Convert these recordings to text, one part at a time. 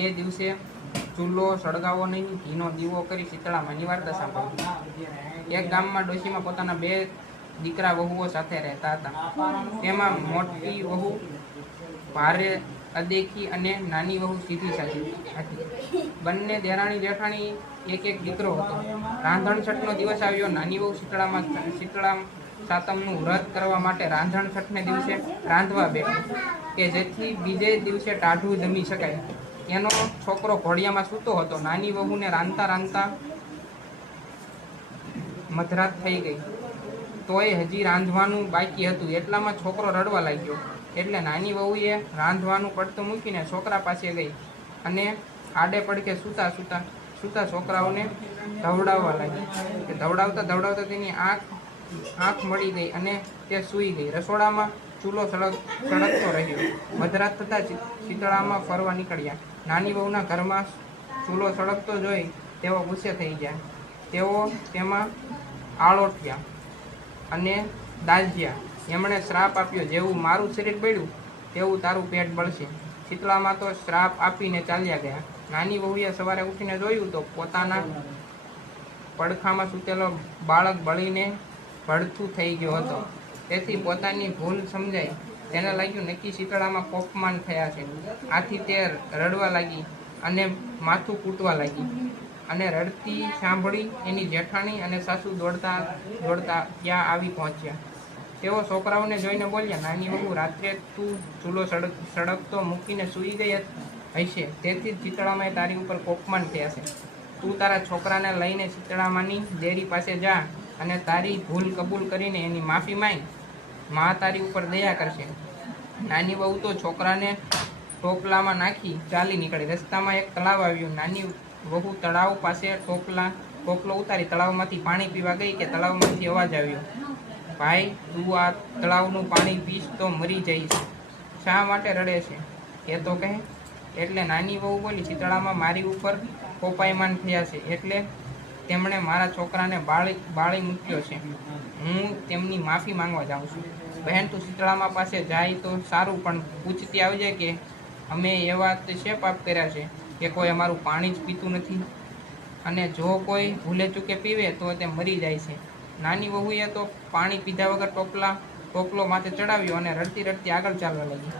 એ દિવસે ચૂલો સળગાવો નહીં, ઘીનો દીવો કરી શીતળામાની વાર્તા સાંભળવી. એક ગામમાં ડોશીમાં પોતાના 2 દીકરા વહુઓ સાથે રહેતા હતા. તેમાં મોટી વહુ ભારે અદેખી અને નાની વહુ સીધી સાધી હતી. બંને દેરાણી જેઠાણી એક દીકરો હતો. રાંધણછઠનો દિવસ આવ્યો. નાની વહુ શીતળા સાતમનું વ્રત કરવા માટે રાંધણછઠને દિવસે રાંધવા બેઠી કે જેથી બીજે દિવસે ટાઢું જમી શકાય. એનો છોકરો ઘોડિયામાં સૂતો હતો. નાની વહુને રાંધતા રાંધતા મધરાત થઈ ગઈ, તોય હજી રાંધવાનું બાકી હતું. એટલામાં છોકરો રડવા લાગ્યો. એટલે નાની વહુએ રાંધવાનું પડતું મૂકીને છોકરા પાસે ગઈ અને આડે પડખે સૂતા છોકરાઓને ધવડાવવા લાગી. ધવડાવતા તેની આંખ મળી ગઈ અને તે સૂઈ ગઈ. રસોડામાં ચૂલો સળગતો રહ્યો. મધરાત થતાં શીતળામાં ફરવા નીકળ્યા. નાની વહુના ઘરમાં ચૂલો સળગતો જોઈ તેઓ ગુસ્સે થઈ ગયા. તેઓ તેમાં આળોટ્યા અને દાઝ્યા. એમણે શ્રાપ આપ્યો, જેવું મારું શરીર બળ્યું તેવું તારું પેટ બળશે. શીતળામાં તો શ્રાપ આપીને ચાલ્યા ગયા. નાની વહુએ સવારે ઉઠીને જોયું તો પોતાના પડખામાં સૂતેલો બાળક બળીને ભડથું થઈ ગયો હતો. તેથી પોતાની ભૂલ સમજાઈ. તેને લાગ્યું નક્કી શીતળામાં કોપમાન થયા છે. આથી તે રડવા લાગી અને માથું કૂટવા લાગી. અને રડતી સાંભળી એની જેઠાણી અને સાસુ દોડતા ત્યાં આવી પહોંચ્યા. તેઓ છોકરાઓને જોઈને બોલ્યા, નાની વહુ, રાત્રે તું ચૂલો સળગતો મૂકીને સૂઈ ગઈ હશે, તેથી જ શીતળામાં તારી ઉપર કોપમાન થયા છે. તું તારા છોકરાને લઈને શીતળામાની દેરી પાસે જા અને તારી ભૂલ કબૂલ કરીને એની માફી માંગ. મા તારી ઉપર દયા કરશે. નાની વહુ તો છોકરાને ટોપલામાં નાખી ચાલી નીકળી. રસ્તામાં એક તળાવ આવ્યું. નાની વહુ તળાવ પાસે ટોપલો ઉતારી તળાવમાંથી પાણી પીવા ગઈ કે તળાવમાંથી અવાજ આવ્યો, ભાઈ, તું આ તળાવનું પાણી પીશ તો મરી જઈશ. શા માટે રડે છે એ તો કહે. એટલે નાની વહુ બોલી, શીતળામાં મારી ઉપર કોપાયમાન થયા છે, એટલે તેમણે મારા છોકરાને બાળી મૂક્યો છે. હું તેમની માફી માંગવા જાઉં છું. બહેન, તું શીતળામાં પાસે જાય તો સારું, પણ પૂછતી આવજે કે અમે એવા છે પાપ કર્યા છે કે કોઈ અમારું પાણી જ પીતું નથી, અને જો કોઈ ભૂલે ચૂકે પીવે તો તે મરી જાય છે. નાની વહુએ તો પાણી પીધા વગર ટોપલો માથે ચડાવ્યો અને રડતી રડતી આગળ ચાલવા લાગી.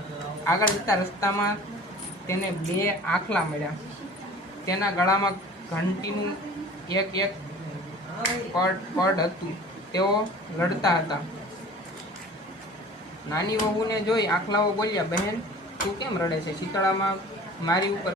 આગળ જતા રસ્તામાં તેને 2 આખલા મળ્યા. તેના ગળામાં ઘંટીનું એક પડ હતું. તેઓ લડતા હતા. નાની વહુને જોઈ આખલાઓ બોલ્યા, બહેન, તું કેમ રડે છે? શીતળામાં મારી ઉપર